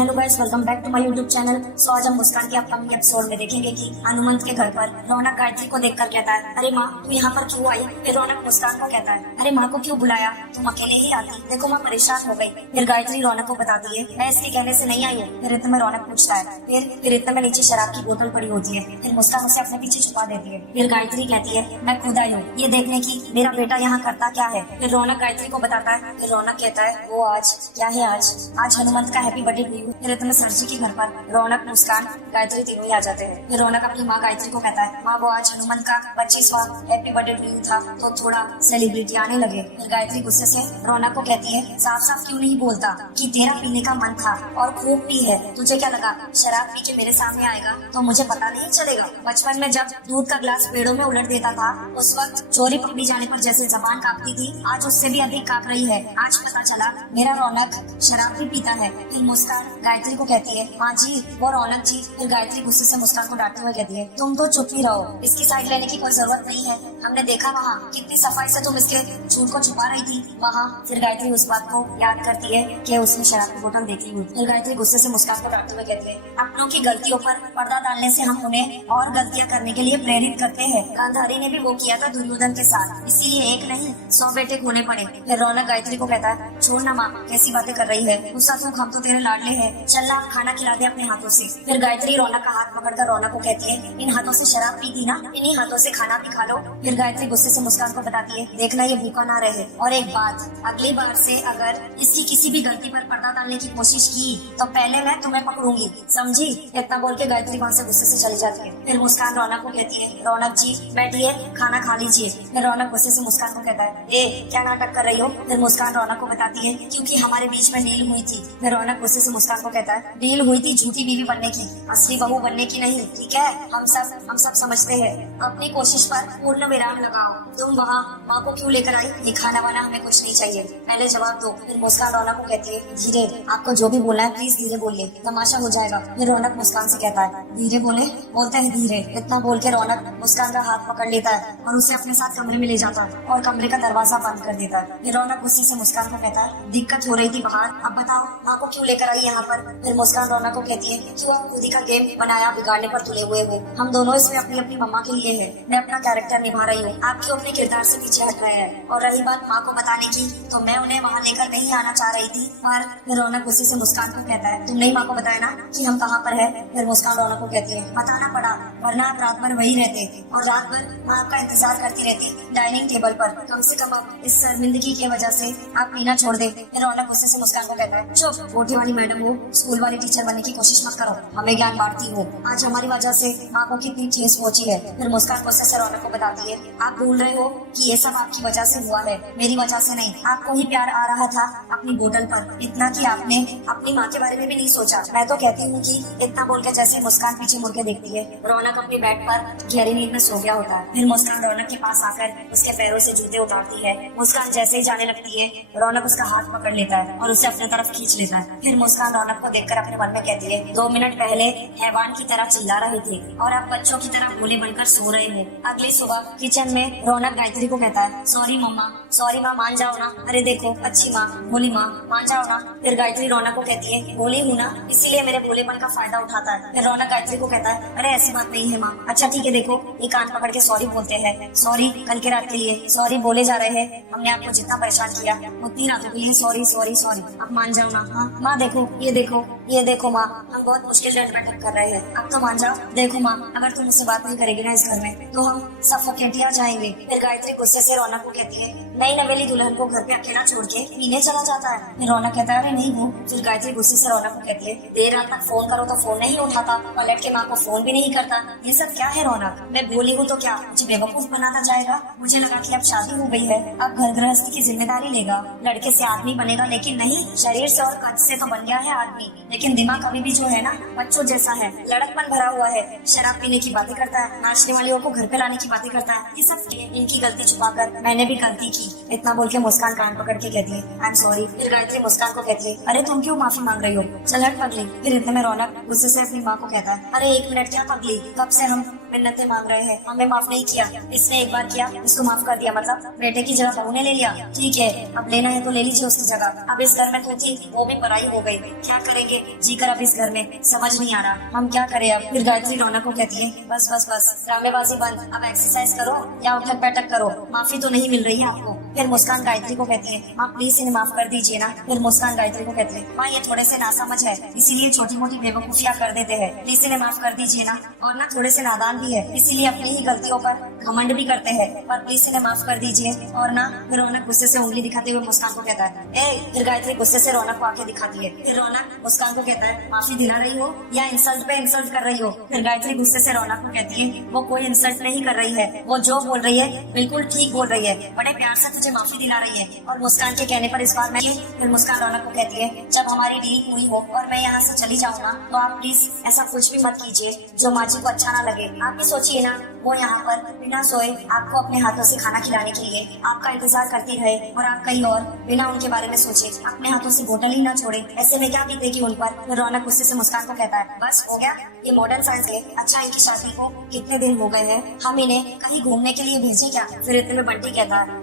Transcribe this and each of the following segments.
Hello guys, welcome back to my YouTube channel. So आज हम मुस्कान के अपकमिंग एपिसोड में देखेंगे कि हनुमंत के घर पर रौनक गायत्री को देखकर कहता है, अरे माँ तू यहाँ पर क्यों आई। फिर रौनक मुस्कान को कहता है, अरे माँ को क्यों बुलाया, तुम अकेले ही आती, देखो माँ परेशान हो गई। फिर गायत्री रौनक को बताती है, मैं इसके कहने से नहीं आई हूँ। फिर इतने में रौनक पूछता है, फिर इतने में नीचे शराब की बोतल पड़ी होती है। फिर मुस्कान उसे अपने पीछे छुपा देती है। फिर गायत्री कहती है, मैं खुद आई हूँ ये देखने की मेरा बेटा यहाँ करता क्या है। फिर रौनक गायत्री को बताता है। फिर रौनक कहता है, वो आज क्या है, आज हनुमंत का हैप्पी बर्थडे हुई। फिर इतने सरजी के घर पर रौनक, मुस्कान, गायत्री तीनों ही आ जाते हैं। फिर रौनक अपनी माँ गायत्री को कहता है, माँ वो आज हनुमंत का 25वां हैप्पी बर्थडे ड्यू था तो थोड़ा सेलिब्रिटी आने लगे। फिर गायत्री गुस्से से रौनक को कहती है, साफ साफ क्यों नहीं बोलता कि तेरा पीने का मन था और खूब पी है, तुझे क्या लगा शराब पी के मेरे सामने आएगा तो मुझे पता नहीं चलेगा। बचपन में जब दूध का ग्लास पेड़ों में उलट देता था उस वक्त चोरी पकड़ी जाने पर जैसे जबान कांपती थी, आज उससे भी अधिक कांप रही है। आज पता चला मेरा रौनक शराब भी पीता है। फिर मुस्कान गायत्री को कहती है, हाँ जी वो रौनक जी। फिर गायत्री गुस्से से मुस्कान को डांटते हुए कहती है, तुम तो चुप ही रहो, इसकी साइड लेने की कोई जरूरत नहीं है। हमने देखा वहाँ कितनी सफाई से तुम इसके झूठ को छुपा रही थी वहाँ। फिर गायत्री उस बात को याद करती है कि उसने शराब की बोतल देखी हुई। फिर गायत्री गुस्से से मुस्कान को डांटते हुए कहती है, अपनों की गलतियों पर पर्दा डालने से हम उन्हें और गलतियाँ करने के लिए प्रेरित करते हैं। गांधारी ने भी वो किया था दुर्योधन के साथ, इसीलिए एक नहीं 100 बेटे खोने पड़े। फिर रौनक गायत्री को कहता है, छोड़ ना माँ, कैसी बातें कर रही है, गुस्सा तो हम तो तेरे लाडले हैं, चल ना खाना खिला दे अपने हाथों से। फिर गायत्री रौनक का हाथ पकड़कर रौनक को कहती है, इन हाथों से शराब पी थी ना, इन्हीं हाथों से खाना भी खा लो। फिर गायत्री गुस्से से मुस्कान को बताती है, देखना ये भूखा ना रहे, और एक बात, अगली बार से अगर इसकी किसी भी गलती पर पर्दा डालने की कोशिश की तो पहले मैं तुम्हें पकड़ूंगी, समझी। इतना बोल के गायत्री वहाँ से गुस्से से चली जाती है। फिर मुस्कान रौनक को कहती है, रौनक जी बैठिए, खाना खा लीजिए। फिर रौनक गुस्से से मुस्कान को कहता है, ए क्या नाटक कर रही हो। फिर मुस्कान रौनक को बताती है, क्योंकि हमारे बीच में डील हुई थी। फिर रौनक गुस्से से मुस्कान को कहता है, डील हुई थी झूठी बीवी बनने की, असली बहू बनने की नहीं, ठीक है। हम सब समझते हैं, अपनी कोशिश पर पूर्ण विराम लगाओ। तुम वहाँ माँ को क्यों लेकर आई, ये खाना वाना हमें कुछ नहीं चाहिए, पहले जवाब दो। फिर मुस्कान रौनक को कहती है, धीरे, आपको जो भी बोलना है प्लीज धीरे बोलिए, तमाशा हो जाएगा। फिर रौनक मुस्कान से कहता है, धीरे बोलते हैं धीरे। इतना बोल के रौनक मुस्कान का हाथ पकड़ लेता है और उसे अपने साथ कमरे में ले जाता है और कमरे का दरवाजा बंद कर देता है। फिर रौनक गुस्से से मुस्कान को कहता है, दिक्कत हो रही थी बाहर, अब बताओ माँ को क्यों लेकर आई यहाँ पर। फिर मुस्कान रौनक को कहती है, क्यों खुद ही का गेम बनाया, बिगाड़ने पर तुले हुए हो। हम दोनों इसमें अपनी अपनी मम्मा के लिए है, मैं अपना कैरेक्टर निभा रही हूँ, आप क्यों अपने किरदार से पीछे हट रहे हैं। और रही बात माँ को बताने की, तो मैं उन्हें वहाँ लेकर नहीं आना चाह रही थी, पर फिर रौनक गुस्से से मुस्कान को कहता है, तुमने ही माँ को बताया ना कि हम कहाँ पर है। फिर मुस्कान रौनक को कहती है, बताना पड़ा, वरना आप रात भर वही रहते और रात भर माँ आपका इंतजार करती रहती डाइनिंग टेबल पर। कम से कम अब इस शर्मिंदगी की वजह से आप पीना छोड़ दे। फिर रौनक गुस्से से मुस्कान को कहता है, चुप, छोटी वाली मैडम हो, स्कूल वाली टीचर बनने की कोशिश मत करो, हमें ज्ञान बांटती हो। आज हमारी वजह से माँ को कितनी ठेस पहुंची है। फिर मुस्कान गुस्से से रौनक को बताती है, आप भूल रहे हो कि ये सब आपकी वजह से हुआ है, मेरी वजह से नहीं। आपको ही प्यार आ रहा था अपनी बोतल पर, इतना कि आपने अपनी माँ के बारे में भी नहीं सोचा। मैं तो कहती हूँ कि इतना बोल के जैसे मुस्कान पीछे मुड़ के देखती है, रौनक अपने बेड पर गहरी नींद में सो गया होता है। फिर मुस्कान रौनक के पास आकर उसके पैरों से जूते उतारती है। मुस्कान जैसे ही जाने लगती है, रौनक उसका हाथ पकड़ लेता है और उसे अपने तरफ खींच लेता है। फिर मुस्कान रौनक को देखकर अपने मन में कहती है, 2 मिनट पहले हैवान की तरह चिल्ला रहे थे और आप बच्चों की तरह भोले बनकर सो रहे हो। अगली सुबह किचन में रौनक गायत्री को कहता है, सॉरी मम्मा, सॉरी माँ, मान जाओ ना, अरे देखो अच्छी माँ, भोली माँ, मान जाओ ना। फिर गायत्री रौनक को कहती है, भोली हूँ ना, इसीलिए मेरे भोलेपन का फायदा उठाता है। फिर रौनक गायत्री को कहता है, अरे ऐसी बात नहीं है माँ, अच्छा ठीक है, देखो ये कान पकड़ के सॉरी बोलते हैं, सॉरी कल के रात के लिए, सॉरी बोले जा रहे हैं, हमने आपको जितना परेशान किया उतनी रातों के लिए सॉरी सॉरी सॉरी, अब मान जाओ ना। हाँ माँ देखो, ये देखो माँ, हम बहुत मुश्किल डेट बैठक कर रहे हैं, अब तो मान जाओ। देखो माँ, अगर तुम मुझसे बात नहीं करेगी ना इस घर में तो हम सफोकेट आ जाएंगे। फिर गायत्री गुस्से से रौनक को कहती है, नई नवेली दुल्हन को घर पे अकेला छोड़ के पीने चला जाता है। फिर रौनक कहता है, अरे नहीं वो। फिर गायत्री गुस्से से रौनक को कहती है, देर रात तक फोन करो तो फोन नहीं उठाता, पलट के माँ को फोन भी नहीं करता, ये सब क्या है रौनक। मैं बोली हूँ तो क्या मुझे बेवकूफ बनाता जाएगा। मुझे लगा कि अब शादी हो गई है, अब घर गृहस्थी की जिम्मेदारी लेगा, लड़के से आदमी बनेगा, लेकिन नहीं, शरीर से और कद से तो बन गया है आदमी, लेकिन दिमाग अभी भी जो है ना बच्चों जैसा है, लड़कपन भरा हुआ है, शराब पीने की बातें करता है, नाचने वालियों को घर पे लाने की बातें करता है। ये सब इनकी गलती छुपाकर मैंने भी गलती की। इतना बोल के मुस्कान कान पकड़ के कहती है, आई एम सॉरी। फिर गायत्री मुस्कान को कहती है, अरे तुम क्यों माफी मांग रही हो, चल हट पगली। फिर इतने में रौनक गुस्से से अपनी माँ को कहता है, अरे 1 मिनट क्या पगली, कब से हम मिन्नतें मांग रहे हैं, हमें माफ नहीं किया, इसने एक बार किया इसको माफ कर दिया, मतलब बेटे की जगह बहू ने ले लिया। ठीक है, अब लेना है तो ले लीजिए उसकी जगह। अब इस घर में तो थी, वो भी पराई हो गई, क्या करेंगे जीकर अब इस घर में, समझ नहीं आ रहा हम क्या करें अब। फिर गायत्री रौनक को कहती है बस बस बस ड्रामेबाजी बंद, अब एक्सरसाइज करो या उठक बैठक करो, माफी तो नहीं मिल रही है आपको। फिर मुस्कान गायत्री को कहती है माँ प्लीज इन्हें माफ कर दीजिए ना। फिर मुस्कान गायत्री को कहती है माँ ये थोड़े से नासमझ है, इसीलिए छोटी मोटी बेवकूफियां कर देते हैं, प्लीज इन्हें माफ कर दीजिए ना। और ना थोड़े से नादान भी है, इसीलिए अपनी ही गलतियों पर घमंड भी करते हैं, पर प्लीज इन्हें माफ कर दीजिए। और ना फिर रौनक गुस्से से उंगली दिखाते हुए मुस्कान को कहता है ए। फिर गायत्री गुस्से से रौनक को आके दिखाती है। फिर रौनक मुस्कान को कहता है माफी दिला रही हो या इंसल्ट पे इंसल्ट कर रही हो। फिर गायत्री गुस्से से रौनक को कहती है वो कोई इंसल्ट नहीं कर रही है, वो जो बोल रही है बिल्कुल ठीक बोल रही है, बड़े प्यार से तुझे माफी दिला रही है। और मुस्कान के कहने पर इस बार मैं फिर मुस्कान रौनक को कहती है जब हमारी डील पूरी हो और मैं यहाँ से चली जाऊंगा तो आप प्लीज ऐसा कुछ भी मत कीजिए जो माँ जी को अच्छा ना लगे। आप भी सोचिए ना, वो यहाँ पर बिना सोए आपको अपने हाथों से खाना खिलाने के लिए आपका इंतजार करती रहे और आप कहीं और बिना उनके बारे में सोचे अपने हाथों से बोतल ही ना छोड़े, ऐसे में क्या बीतेगी उन पर। फिर रौनक गुस्से से मुस्कान को कहता है बस हो गया, ये मॉडर्न साइंस है। अच्छा इनकी शादी को कितने दिन हो गए हैं, हम इन्हें कहीं घूमने के लिए भेजे क्या। फिर इतने में बंटी कहता है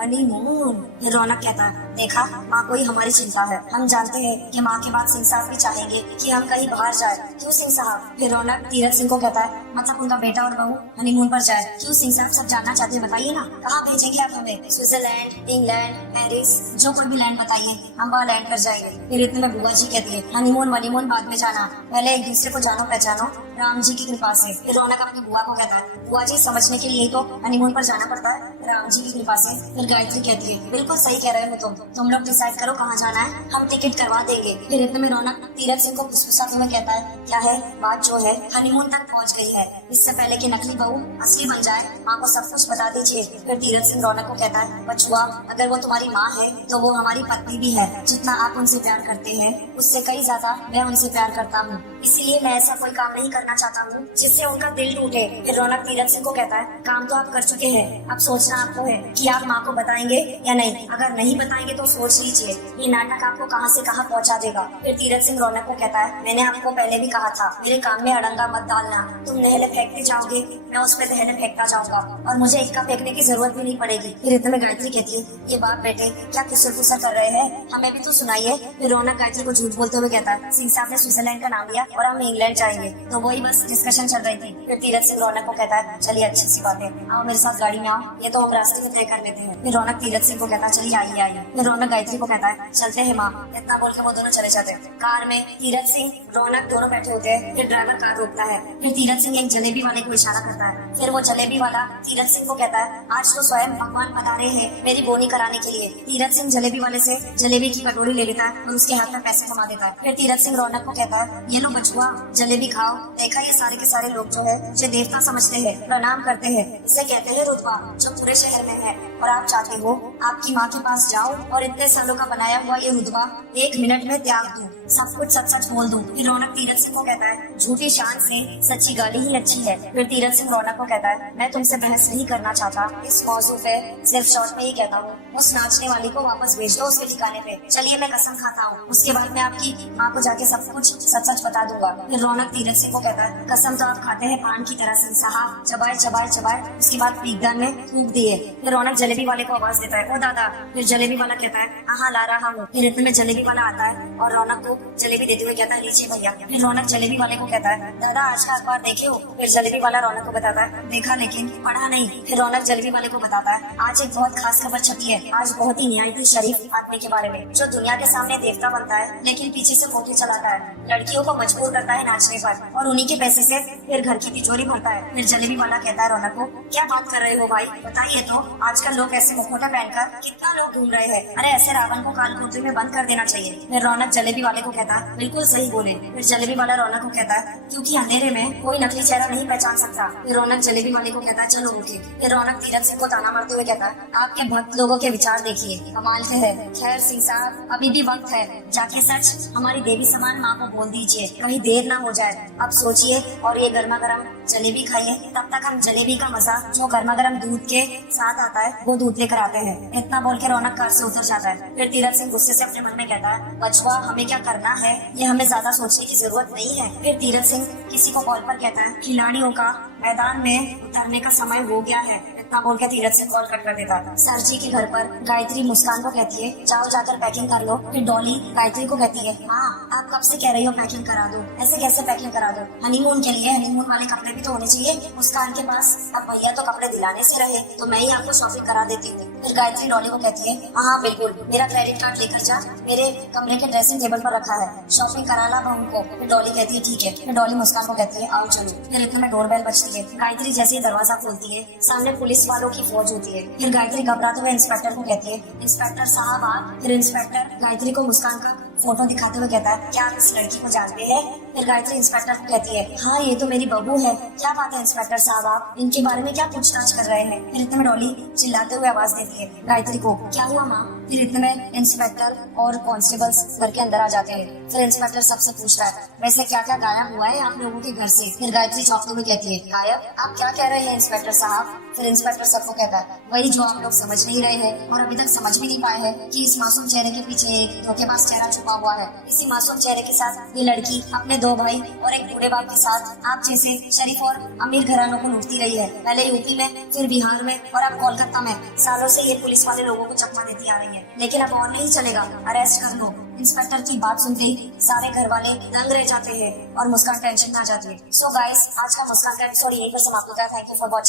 हनीमून। फिर रौनक कहता है देखा माँ को ही हमारी चिंता है, हम जानते हैं कि माँ के बाद सिंह साहब भी चाहेंगे कि हम कहीं बाहर जाए, क्यों सिंह साहब। फिर रौनक तीरथ सिंह को कहता है मतलब उनका बेटा और बहू हनीमून पर जाए, क्यों सिंह साहब सब जानना चाहते हैं, बताइए ना कहाँ भेजेंगे आप हमें। स्विट्जरलैंड, इंग्लैंड, पेरिस, जो कोई भी लैंड बताइए हम वहाँ लैंड कर जाएंगे। फिर इतने में बुआ जी कहती है हनीमून वनीमून बाद में जाना, पहले एक दूसरे को जानो पहचानो राम जी की कृपा से। फिर रौनक अपनी बुआ को कहता है बुआ जी समझने के लिए तो हनीमून पर जाना पड़ता है, राम जी की कृपा से। फिर गायत्री कहती है बिल्कुल सही कह रहे हो तुम लोग डिसाइड करो कहाँ जाना है, हम टिकट करवा देंगे। फिर इतने में रौनक तीरथ सिंह को फुसफुसाते हुए कहता है क्या है बात जो है हनीमून तक पहुँच गई है, इससे पहले कि नकली बहू असली बन जाए माँ को सब कुछ बता दीजिए। फिर तीरथ सिंह रौनक को कहता है बचुआ अगर वो तुम्हारी माँ है तो वो हमारी पत्नी भी है, जितना आप उनसे प्यार करते हैं उससे कई ज्यादा मैं उनसे प्यार करता हूँ, इसीलिए मैं ऐसा कोई काम नहीं करना चाहता हूँ जिससे उनका दिल टूटे। फिर रौनक तीरथ सिंह को कहता है काम तो आप कर चुके हैं, अब सोचना आपको है कि आप माँ को बताएंगे या नहीं, अगर नहीं बताएंगे तो सोच लीजिए ये नाटक आपको कहाँ से कहाँ पहुँचा देगा। फिर तीरथ सिंह रौनक को कहता है मैंने आपको पहले भी कहा था मेरे काम में अड़ंगा मत डालना, तुम नहले फेंकते जाओगे मैं उस पर नहले फेंकता जाऊंगा और मुझे इक्का फेंकने की जरूरत भी नहीं पड़ेगी। फिर इतने में गायत्री कहती है ये बात बेटे क्या किस्सा कुस्सा कर रहे हैं, हमें भी तो सुनाइए। फिर रौनक गायत्री को झूठ बोलते हुए कहता है सिंह साहब ने स्विट्जरलैंड का नाम लिया और हम इंग्लैंड जाएंगे, तो वही बस डिस्कशन चल रही थी। फिर तीरथ सिंह रौनक को कहता है चलिए अच्छी सी बात है, आओ मेरे साथ गाड़ी में आओ, ये तो हम रास्ते में तय कर लेते हैं। फिर रौनक तीरथ सिंह को कहता है चलिए आइए आइए। फिर रौनक गायत्री को कहता है चलते हैं माँ, इतना बोल के वो दोनों चले जाते हैं। कार में तीरथ सिंह रौनक दोनों बैठे होते हैं। फिर ड्राइवर कार रोकता है। फिर तीरथ सिंह एक जलेबी वाले को इशारा करता है। फिर वो जलेबी वाला तीरथ सिंह को कहता है आज तो स्वयं भगवान पधारे हैं मेरी बोनी कराने के लिए। तीरथ सिंह जलेबी वाले से जलेबी की कटोरी ले लेता है और उसके हाथ में पैसे थमा देता है। फिर तीरथ सिंह रौनक को कहता है ये लो बचुआ जलेबी खाओ, देखा ये सारे के सारे लोग जो है मुझे देवता समझते हैं, प्रणाम करते हैं, इसे कहते हैं रुतबा जो पूरे शहर में है, और आप चाहते हो आपकी माँ के पास जाओ और इतने सालों का बनाया हुआ ये रुतबा 1 मिनट में त्याग दूं, सब कुछ सच सच बोल दूं। फिर रौनक तीरथ सिंह को कहता है झूठी शान से सच्ची गाली ही अच्छी है। फिर तीरथ सिंह रौनक को कहता है मैं तुमसे बहस नहीं करना चाहता, इस मौजू पे सिर्फ शॉर्ट में ही कहता हूँ उस नाचने वाली को वापस भेज दो उसके ठिकाने पे, चलिए मैं कसम खाता हूँ उसके बाद मैं आपकी माँ को जाके सब कुछ सच सच बता दूंगा। फिर रौनक तीरथ सिंह को कहता है कसम तो आप खाते हैं पान की तरह सिंह साहब, चबाए चबाए चबाए उसके बाद पीकदान में थूक दिए। फिर रौनक जलेबी वाले को आवाज देता है ओ दादा। फिर जलेबी वाला कहता है हाँ ला रहा हूँ। फिर इतने में जलेबी वाला आता है और रौनक को जलेबी देते हुए कहता है लीजिए भैया। फिर रौनक जलेबी वाले को कहता है दादा आज का अखबार देखे हो। फिर जलेबी वाला रौनक को बताता है देखा लेकिन पढ़ा नहीं। फिर रौनक जलेबी वाले को बताता है आज एक बहुत खास खबर छपी है, आज बहुत ही निहायत शरीफ आदमी के बारे में जो दुनिया के सामने देवता बनता है लेकिन पीछे से फोटे चलाता है, लड़कियों को मजबूर करता है नाचने पर और उन्हीं के पैसे से फिर घर की तिजोरी भरता है। फिर जलेबी वाला कहता है रौनक को क्या बात कर रहे हो भाई, बताइए तो आजकल लोग ऐसे मुखौटा पहनकर कितना लोग घूम रहे हैं, अरे ऐसे रावण को काल कुर्ते में बंद कर देना चाहिए। फिर रौनक जलेबी वाले को कहता है बिल्कुल सही बोले। फिर जलेबी वाला रौनक को कहता है क्योंकि अंधेरे में कोई नकली चेहरा नहीं पहचान सकता। फिर रौनक जलेबी वाले को कहता है चलो उठे। फिर रौनक तीरथ सिंह को ताना मारते हुए कहता है आपके भक्त लोगों के विचार देखिए कमाल के है। खैर सिंह साहब अभी भी वक्त है, जाके सच हमारी देवी समान माँ को बोल दीजिए, कहीं देर ना हो जाए। अब सोचिए और ये गर्मा गर्म जलेबी खाइए, तब तक हम जलेबी का मजा जो गर्मा गर्म दूध के साथ आता है वो दूध लेकर आते हैं। इतना बोल के रौनक कार से उतर जाता है। फिर तीरथ सिंह गुस्से से अपने मन में कहता है बचवा हमें क्या करना करना है ये हमें ज्यादा सोचने की जरूरत नहीं है। फिर तीरथ सिंह किसी को कॉल पर कहता है खिलाड़ियों का मैदान में उतरने का समय हो गया है। इतना बोल के तीरथ सिंह कॉल कट कर देता था। सर जी के घर पर गायत्री मुस्कान को कहती है जाओ जाकर पैकिंग कर लो। फिर डॉली गायत्री को कहती है हाँ आप कब से कह रही हो पैकिंग करा दो, ऐसे कैसे पैकिंग करा दो, हनीमून के लिए हनीमून वाले कपड़े भी तो होने चाहिए। मुस्कान के पास अब भैया तो कपड़े दिलाने से रहे तो मैं ही आपको शॉपिंग करा देती हूँ। फिर गायत्री डॉली को कहती है हाँ बिल्कुल, मेरा क्रेडिट कार्ड लेकर जा, मेरे कमरे के ड्रेसिंग टेबल पर रखा है, शॉपिंग करा ला बहू को। फिर डॉली कहती है ठीक है। फिर डॉली मुस्कान को कहती है आओ चलो। फिर इतने में डोरबेल बजती है। गायत्री जैसे ही दरवाजा खोलती है सामने पुलिस वालों की फौज होती है। फिर गायत्री घबराते हुए इंस्पेक्टर को कहती है इंस्पेक्टर साहब आप। फिर इंस्पेक्टर गायत्री को मुस्कान का फोटो दिखाते हुए कहता है क्या आप इस लड़की को जानते हैं। फिर गायत्री इंस्पेक्टर को कहती है हाँ ये तो मेरी बहू है। क्या बात है इंस्पेक्टर साहब आप इनके बारे में क्या पूछताछ कर रहे हैं। फिर इतने में डॉली चिल्लाते हुए आवाज देती है गायत्री को क्या हुआ माँ। फिर इतने में इंस्पेक्टर और कांस्टेबल्स घर के अंदर आ जाते हैं। फिर इंस्पेक्टर सबसे पूछ रहा है वैसे क्या क्या गायब हुआ है आप लोगों के घर से। फिर गायत्री चौंकते हुए कहती है गायब, आप क्या कह रहे हैं इंस्पेक्टर साहब। फिर इंस्पेक्टर सबको कहता है वही जो आप लोग समझ नहीं रहे हैं और अभी तक समझ भी नहीं पाए हैं कि इस मासूम चेहरे के पीछे एक धोखेबाज चेहरा छुपा हुआ है। इसी मासूम चेहरे के साथ ये लड़की अपने 2 भाई और एक बूढ़े बाप के साथ आप जैसे शरीफ और अमीर घरानों को लूटती रही है। पहले यूपी में, फिर बिहार में और अब कोलकाता में। सालों से ये पुलिस वाले लोगों को चकमा देती आ रही है, लेकिन अब और नहीं चलेगा, अरेस्ट कर लो। इंस्पेक्टर की बात सुनते ही सारे घर वाले दंग रह जाते हैं और मुस्कान टेंशन में आ जाती है। सो गाइस आज का मुस्कान का एपिसोड यहीं पर समाप्त होता है। Thank you for watching.